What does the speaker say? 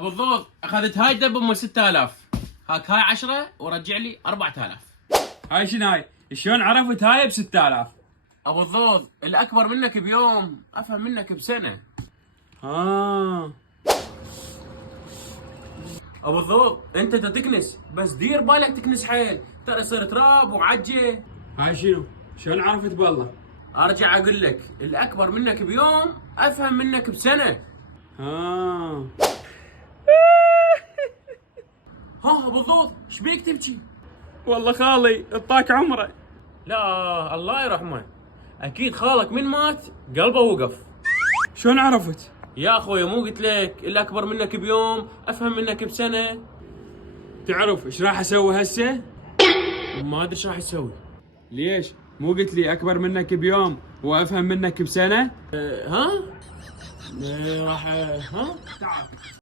ابو الضوض اخذت هاي دب ام 6000. هاك هاي 10 ورجع لي 4000. هاي شنو هاي؟ شلون عرفت هاي ب 6000؟ ابو الضوض الاكبر منك بيوم افهم منك بسنه. اه ابو الضوض انت تكنس بس دير بالك تكنس حيل، ترى يصير تراب وعجه. هاي شنو؟ شلون عرفت بالله؟ ارجع اقول لك الاكبر منك بيوم افهم منك بسنه. اه ها ابو الضوض ايش بيك تبكي؟ والله خالي اطاك عمره. لا الله يرحمه، اكيد خالك من مات قلبه وقف. شلون عرفت؟ يا اخوي مو قلت لك الاكبر منك بيوم افهم منك بسنه؟ تعرف ايش راح اسوي هسه؟ ما ادري ايش راح يسوي. ليش؟ مو قلت لي اكبر منك بيوم وافهم منك بسنه؟ ها؟ راح ها؟ تعال